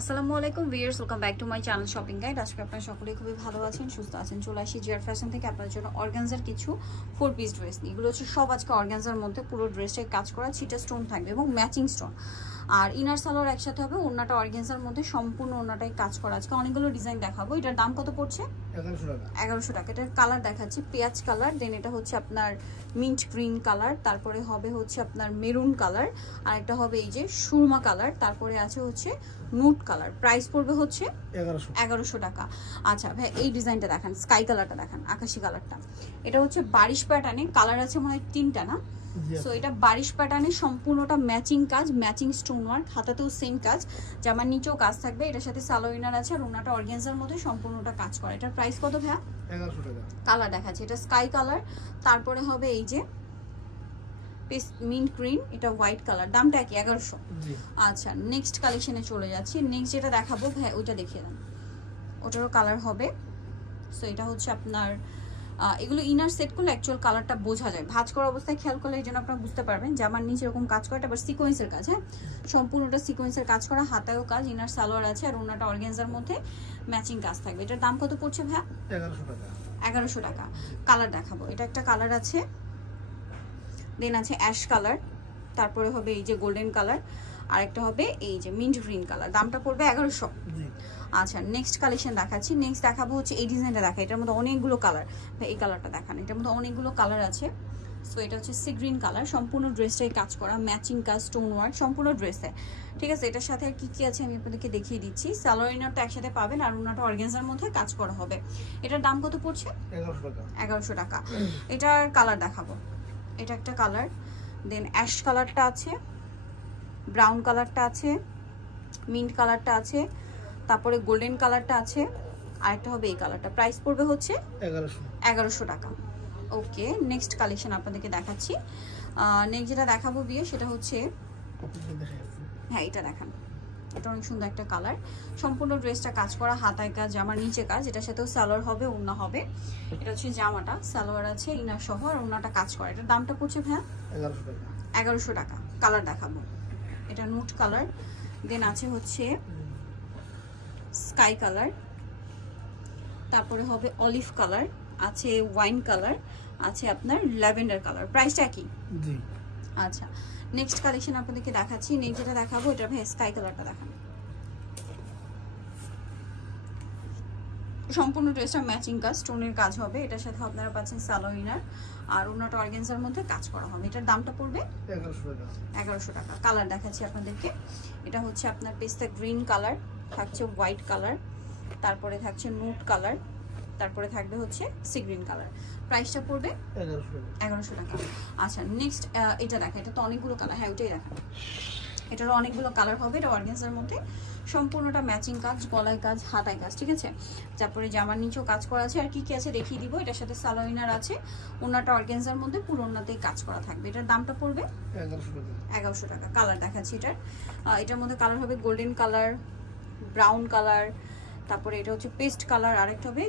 আসসালামু আলাইকুম viewers, welcome back to my channel shopping guide. আজকে আপনারা সকলেই খুবই ভালো আছেন, সুস্থ আছেন। চলে আসি জিয়ার ফ্যাশন থেকে আপনাদের জন্য অর্গানজার কিছু 4 পিস ড্রেস নিয়ে। এগুলো হচ্ছে সব আজকে অর্গানজার মধ্যে, পুরো ড্রেসটায় কাজ করা ছিটা স্টোন থাকবে এবং ম্যাচিং স্টোন। আর ইনার সালোয়ার একসাথে হবে, ওড়নাটা অর্গানজার মধ্যে, সম্পূর্ণ ওড়নাটাই কাজ করা। আজকে অনেকগুলো ডিজাইন দেখাবো। এটার দাম কত পড়ছে? 1100 টাকা। এটার কালার দেখাচ্ছি পেঁয়াজ কালার, দেন এটা হচ্ছে আপনার মিন্ট গ্রিন কালার, তারপরে হবে হচ্ছে আপনার মেরুন কালার, আর একটা হবে এই যে সুরমা কালার, তারপরে আছে হচ্ছে নুট কালার। প্রাইস পড়বে হচ্ছে 1100 টাকা। আচ্ছা ভাই, এই ডিজাইনটা দেখান, স্কাই কালারটা দেখান, আকাশি কালারটা। এটা হচ্ছে বারিশ প্যাটার্নে, কালার আছে মনে হয় 3টা না? সো এটা বারিশ প্যাটার্নে, সম্পূর্ণটা ম্যাচিং কাজ, ম্যাচিং স্টোন ওয়ার্ক, হাতাতেও সেম কাজ, জামার নিচেও কাজ থাকবে। এটার সাথে সালোয়ার আছে, আর ওনাটা অর্গানজার মধ্যে সম্পূর্ণটা কাজ করা। এটার প্রাইস কত ভাইয়া? 1100 টাকা। কালার দেখাচ্ছে, এটা স্কাই কালার, তারপরে হবে এই যে মিন্ট গ্রিন, এটা হোয়াইট কালার, দামটা কি 1100? আচ্ছা, নেক্সট কালেকশনে চলে যাচ্ছি। নেক্সট যেটা দেখাবো ভাই ওইটা দেখিয়ে দেন, ওটারও কালার হবে। সো এটা হচ্ছে আপনার এগুলো ইনার সেট করলে অ্যাকচুয়াল কালারটা বোঝা যায়, ভাঁজ করা অবস্থায় খেয়াল করলে এই জন্য আপনারা বুঝতে পারবেন যে আমার নিচে এরকম কাজ করা। আবার সিকোয়েন্সের কাজ, হ্যাঁ সম্পূর্ণটা সিকোয়েন্সের কাজ করা, হাতায়ও কাজ, ইনার সালোয়ার আছে, আর ওনাটা অর্গানজার মধ্যে ম্যাচিং কাজ থাকবে। এটার দাম কত পড়ছে ভাই? 1100 টাকা। 1100 টাকা। কালার দেখাবো, এটা একটা কালার আছে, দেন আছে অ্যাশ কালার, তারপরে হবে এই যে গোল্ডেন কালার, আরেকটা হবে এই যে মিন্ট গ্রিন কালার। দামটা পড়বে 1100। আচ্ছা, নেক্সট কালেকশন দেখাচ্ছি। নেক্সট দেখাবো হচ্ছে এই ডিজাইনটা দেখা, এটার মধ্যে অনেকগুলো কালার, এই কালারটা দেখান, এটার মধ্যে অনেকগুলো কালার আছে। সো এটা হচ্ছে সি গ্রিন কালার, সম্পূর্ণ ড্রেসটাই কাজ করা, ম্যাচিং কাজ, স্টোন ওয়ার্ক সম্পূর্ণ ড্রেসে, ঠিক আছে। এটার সাথে আর কি কি আছে আমি আপনাদেরকে দেখিয়ে দিচ্ছি। সালোয়ার ইনারটা একসাথে পাবেন, আর ওনাটা অর্গানজার মধ্যে কাজ করা হবে। এটার দাম কত পড়ছে? 1100 টাকা। এটার কালার দেখাবো, এটা একটা কালার, দেন অ্যাশ কালারটা আছে, ব্রাউন কালারটা আছে, মিন্ট কালারটা আছে, তারপরে গোল্ডেন কালারটা আছে, আরেকটা হবে এই কালারটা। প্রাইস পড়বে হচ্ছে 1100 টাকা। ওকে, নেক্সট কালেকশন আপনাদেরকে দেখাচ্ছি। নেক্সট যেটা দেখাবো বিয়ে, সেটা হচ্ছে হ্যাঁ এটা দেখান, এটা অনেক সুন্দর একটা কালার, সম্পূর্ণ ড্রেসটা কাজ করা, হাতায় কাজ, জামার নিচে কাজ, এটার সাথেও সালোয়ার হবে, ওড়না হবে। এটা হচ্ছে জামাটা, সালোয়ার আছে, ইনার সহ, আর ওড়নাটা কাজ করা। এটার দামটা পড়ছে ভাইয়া 1100 টাকা। কালার দেখাবো, এটা নুট কালার, দেন আছে হচ্ছে স্কাই কালার, তারপরে হবে অলিভ কালার, আছে ওয়াইন কালার, আছে আপনার ল্যাভেন্ডার কালার। প্রাইসটা কি? জি। আচ্ছা, নেক্সট কালেকশন আপনাদেরকে দেখাচ্ছি। নেক্সট যেটা দেখাবো, এটা ভাই স্কাই কালারটা দেখান। সম্পূর্ণ ড্রেসটা ম্যাচিং কাজ, স্টোনের কাজ হবে, এটার সাথে আপনারা পাচ্ছেন সালোয়ার ইনার, আর ওনাটা অর্গানজার মধ্যে কাজ করা হবে। এটার দামটা পড়বে 1100 টাকা। কালার দেখাচ্ছি আপনাদেরকে, এটা হচ্ছে আপনার পেস্তা গ্রিন কালার, থাকছে হোয়াইট কালার, তারপরে থাকছে নুট কালার, তারপরে থাকবে হচ্ছে সি গ্রিন কালার। প্রাইসটা পড়বে 1100 টাকা। আচ্ছা, নেক্সট এটা দেখা, এটা তো অনেকগুলো কালার, হ্যাঁ ওটাই দেখা, এটারও অনেকগুলো কালার হবে। এটা অর্গানজার মধ্যে, সম্পূর্ণটা ম্যাচিং কাজ, গলায় কাজ, হাতায় কাজ, ঠিক আছে। তারপরে জামার নিচেও কাজ করা আছে, আর কি কি আছে দেখিয়ে দিব। এটার সাথে সালোয়ার ইনার আছে, ওনাটা অর্গানজার মধ্যে, পুরো ওনাতেই কাজ করা থাকবে। এটার দামটা পড়বে 1100 টাকা। কালার দেখাচ্ছি, এটার মধ্যে কালার হবে গোল্ডেন কালার, ব্রাউন কালার, তারপরে এটা হচ্ছে পেস্ট কালার, আরেকটা হবে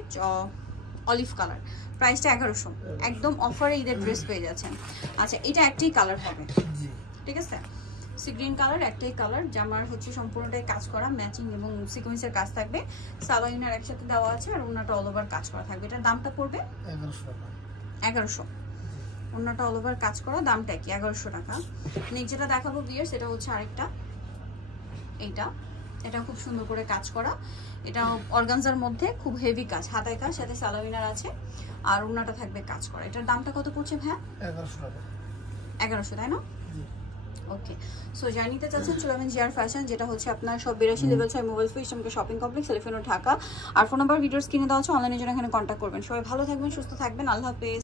অলিভ কালার। প্রাইসটা 1100, একদম অফারে ঈদের ড্রেস পেয়ে যাচ্ছেন। আচ্ছা, এটা একটাই কালার হবে, ঠিক আছে, সি গ্রিন কালার, একটাই কালার, জামার হচ্ছে সম্পূর্ণটাই কাজ করা, ম্যাচিং এবং সিকোয়েন্সের কাজ থাকবে, সালোয়ার ইনার একসাথে দেওয়া আছে, আর ওনাটা অল ওভার কাজ করা থাকবে। এটার দামটা পড়বে 1100। ওনাটা অল ওভার কাজ করা, দামটা কি? 1100 টাকা। নেক্সট যেটা দেখাবো ভিউয়ার্স, সেটা হচ্ছে আরেকটা, এটা খুব সুন্দর করে কাজ করা, এটা অর্গানজার মধ্যে খুব হেভি কাজ, হাতায় কাজ, সাথে সালোয়ার ইনার আছে, আর ওনাটা থাকবে কাজ করা। এটার দামটা কত পড়ছে ভাই? 1100 টাকা। 1100, তাই না? ওকে, সো যারা নিতে চাচ্ছেন চলে যাবেন জিয়ার ফ্যাশন, যেটা হচ্ছে আপনার সব 82 লেভেল 6 মোবাইল ফোন ইসলামকে shopping complex, elephant road, Dhaka. আর ফোন নাম্বার ভিডিওস কিনে দেওয়া হচ্ছে, অনলাইনে জন্য এখানে কন্ট্যাক্ট করবেন। সবাই ভালো থাকবেন, সুস্থ থাকবেন, আল্লাহ হাফেজ।